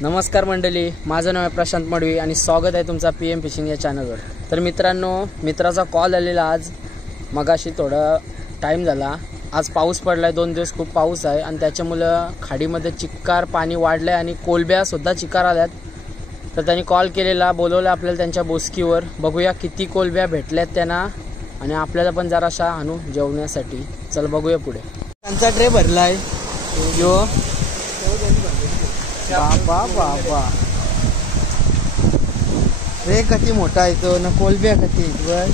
नमस्कार मंडळी, माझं नाव आहे प्रशांत मडवी आणि स्वागत आहे तुमचा PM फिशिंग या चॅनलवर। तर मित्रांनो, मित्राचा कॉल आलेला आज मगाशी थोडा टाइम झाला। आज पाऊस पडलाय, 2 दिवस खूप पाऊस आहे आणि त्याच्यामुळे खाडीमध्ये चिक्कार पाणी वाढलंय आणि कोलब्या सुद्धा चिक्कार आल्यात। तर त्यांनी कॉल केलेला, बोलवलं आपल्याला त्यांच्या बोसकीवर। बघूया किती कोलब्या भेटल्यात त्यांना आणि आपल्याला पण जराशा आणू जेवण्यासाठी। चल बघूया पुढे। त्यांचा ट्रे भरलाय यो बाबा बाबा, रे किती मोठा आहे तो ना, कोलब्या किती आहेत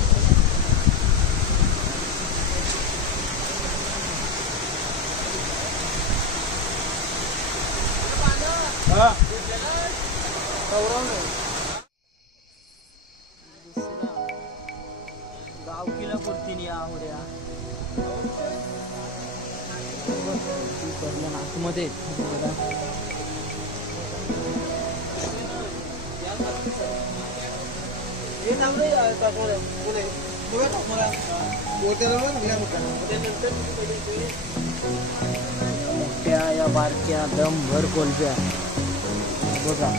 गावकीला पुरती आवड्या आतमध्ये या बारक्या दमभर कोलब्या बघा,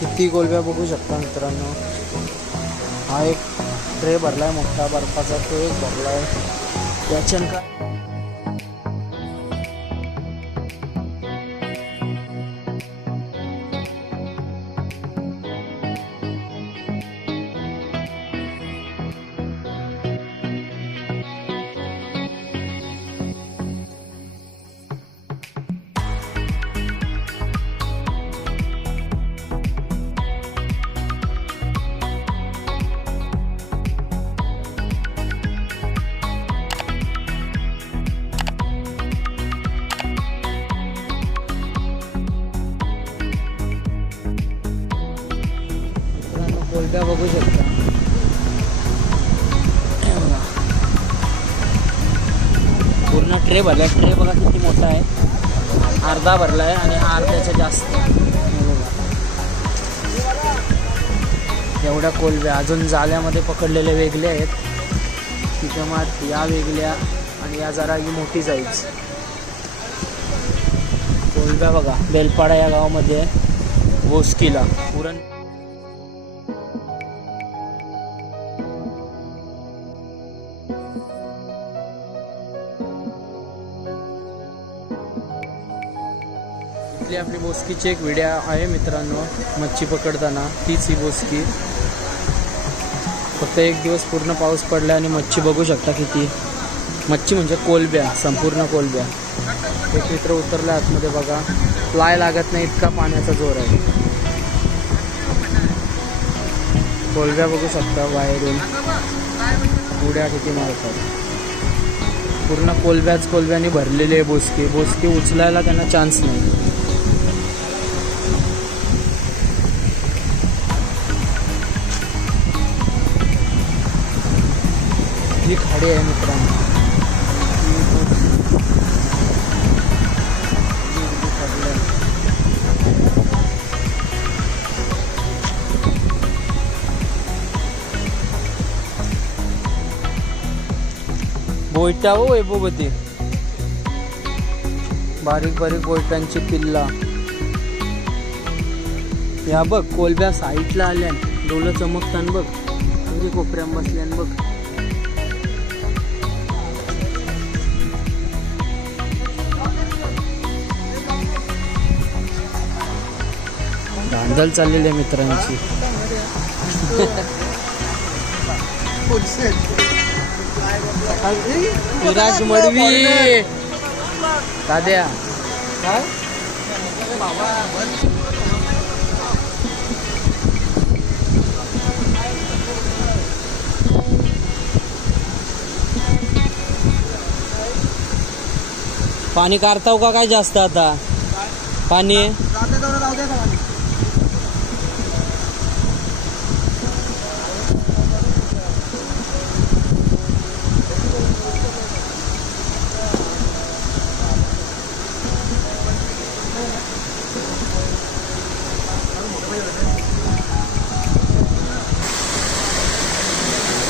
किती कोलब्या बघू शकता मित्रांनो। हा एक ट्रे भरलाय मोठा बर्फाचा, तो एक भरलाय त्याच्यानंतर कोलब्या बघू शकता। पूर्ण ट्रे भरलाय, ट्रे बघा किती मोठा आहे, अर्धा भरलाय आणि हा अर्ध्याच्या जास्त। एवढ्या कोलब्या अजून जाळ्यामध्ये पकडलेले वेगळे आहेत, तिथे मग या वेगळ्या आणि या जरा ही मोठी साईज कोलब्या बघा। बेलपाडा या गावामध्ये बोसकीला पुरण आपली बोसकीची एक व्हिडिओ आहे मित्रांनो, मच्छी पकडताना तीच ही बोसकी। फक्त एक दिवस पूर्ण पाऊस पडला आणि मच्छी बघू शकता किती, मच्छी म्हणजे कोलब्या, संपूर्ण कोलब्या। एक मित्र उतरला आतमध्ये बघा, फ्लाय लागत नाही इतका पाण्याचा जोर आहे। कोलब्या बघू शकता, बाहेरून उड्या किती मारतात। पूर्ण कोलब्याने भरलेली आहे बोसकी, बोसकी उचलायला त्यांना चान्स नाही। ही खाडी आहे मित्रांनो, बोयटा हो वैभवती, बारीक बारीक बोयटांची पिल्ला। या बघ कोलब्या साईडला आल्या, डोलं चमकतान बघ, म्हणजे कोपऱ्यात बसल्यान बघ। धांदल चाललेली आहे मित्रांची। विराज मडवी दाद्या पाणी काढताव का काय जास्त आता पाणी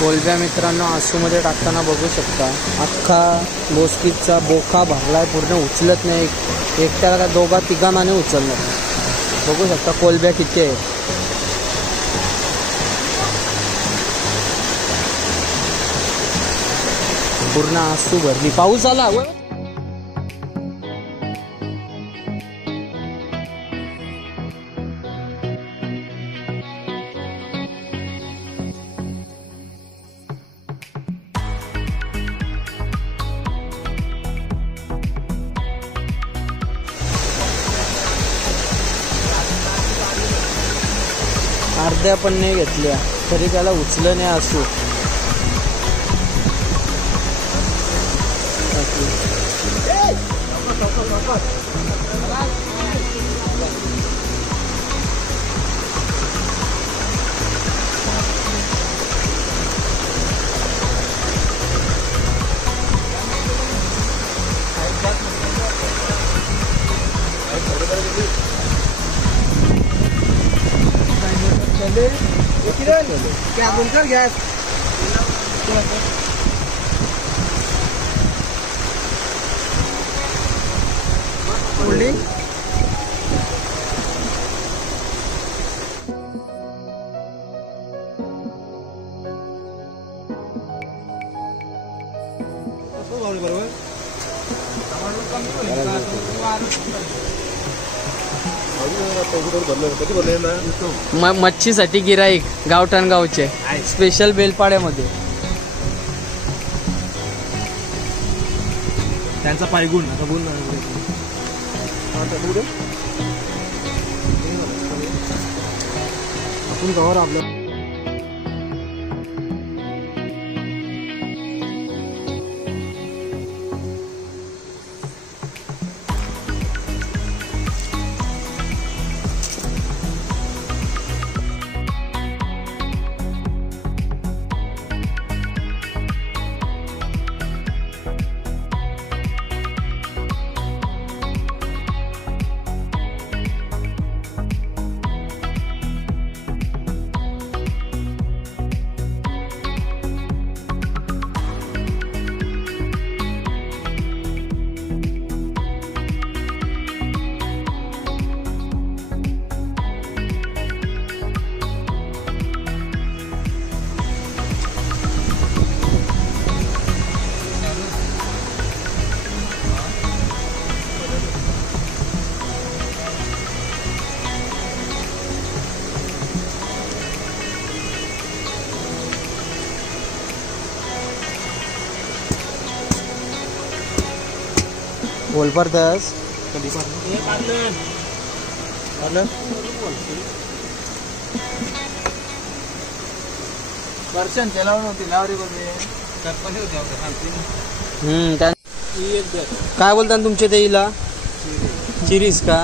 कोलब्या मित्रांनो आसूमध्ये टाकताना बघू शकता, अख्खा बोसकीचा बोखा भरलाय, पूर्ण उचलत नाही, एकट्याला का दोघा तिघांनाने उचलणार। बघू शकता कोलब्या किती आहेत. पूर्ण आसू भरली. पाऊस आला. अर्ध्या पण नाही घेतल्या तरी त्याला उचलं नाही असू. क्या बोलकर गैस होल्डिंग मच्छीसाठी गिराईक गावठाण गावचे स्पेशल बेलपाड्यामध्ये. त्यांचा पायगुण आपण गावावर आपलं बोलपरतस वर्षन चलावून होती लावरी बोलते. काय बोलता तुमच्या देईला चिरीस का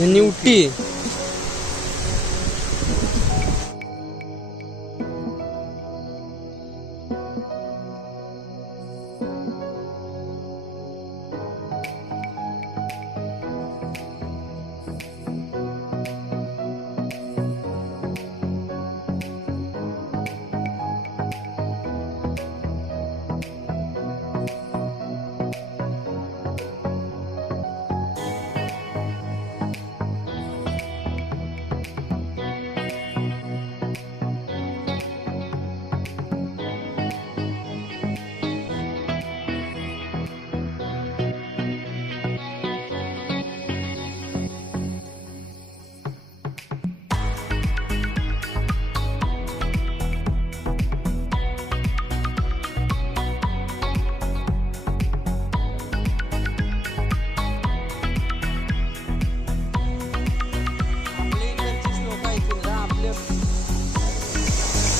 निवटी.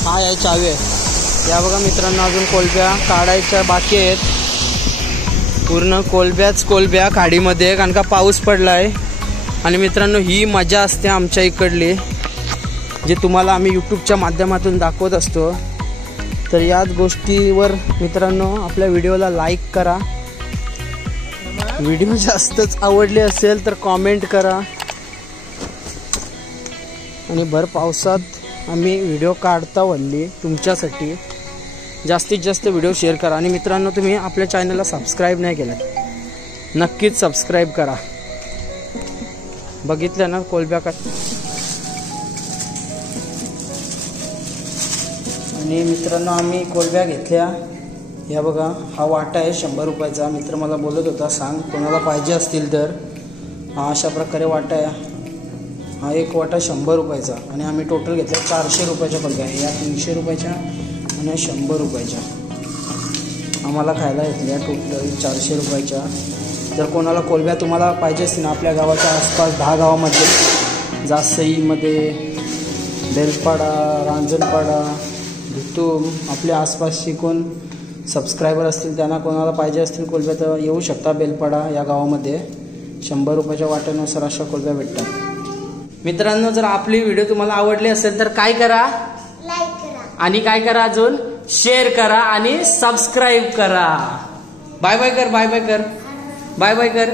हा आहे चावी आहे. या बघा मित्रांनो अजून कोलब्या काढायच्या बाकी आहेत. पूर्ण कोलब्या खाडीमध्ये कारण का पाऊस पडला आहे. आणि मित्रांनो ही मजा असते आमच्या इकडली जे तुम्हाला आम्ही यूट्यूबच्या माध्यमातून दाखवत असतो. तर याच गोष्टीवर मित्रांनो आपल्या व्हिडिओला लाईक करा. व्हिडिओ जास्तच आवडले असेल तर कॉमेंट करा. आणि भर पावसात आम्ही व्हिडिओ काढता हल्ली तुमच्यासाठी. जास्तीत जास्त व्हिडिओ शेअर करा. आणि मित्रांनो तुम्ही आपल्या चॅनलला सबस्क्राईब नाही केलं नक्कीच सबस्क्राईब करा. बघितलं ना कोलब्या का. आणि मित्रांनो आम्ही कोलब्या घेतल्या. या बघा हा वाटा आहे 100 रुपयाचा. मित्र मला बोलत होता सांग कोणाला पाहिजे असतील तर. हा अशा प्रकारे वाटा आहे. हा एक वाटा 100 रुपयाचा. आणि आम्ही टोटल घेतल्या 400 रुपयाच्या कोलब्या. या 300 रुपयाच्या आणि 100 रुपयाच्या आम्हाला खायला घेतल्या. टोटल 400 रुपयाच्या. जर कोणाला कोलब्या तुम्हाला पाहिजे असतील ना आपल्या गावाच्या आसपास 10 गावामध्ये जासईमध्ये, बेलपाडा, रांजणपाडा, धुतूम आपल्या आसपासची कोण सबस्क्रायबर असतील त्यांना कोणाला पाहिजे असतील कोलब्या तर येऊ शकता. बेलपाडा या गावामध्ये 100 रुपयाच्या वाट्यानुसार अशा कोलब्या भेटतात. मित्रांनो जर आपली व्हिडिओ तुम्हाला आवडली असेल तर काय करा, लाईक करा आणि काय करा अजून शेअर करा आणि सबस्क्राईब करा. बाय बाय कर, बाय बाय कर, बाय बाय कर.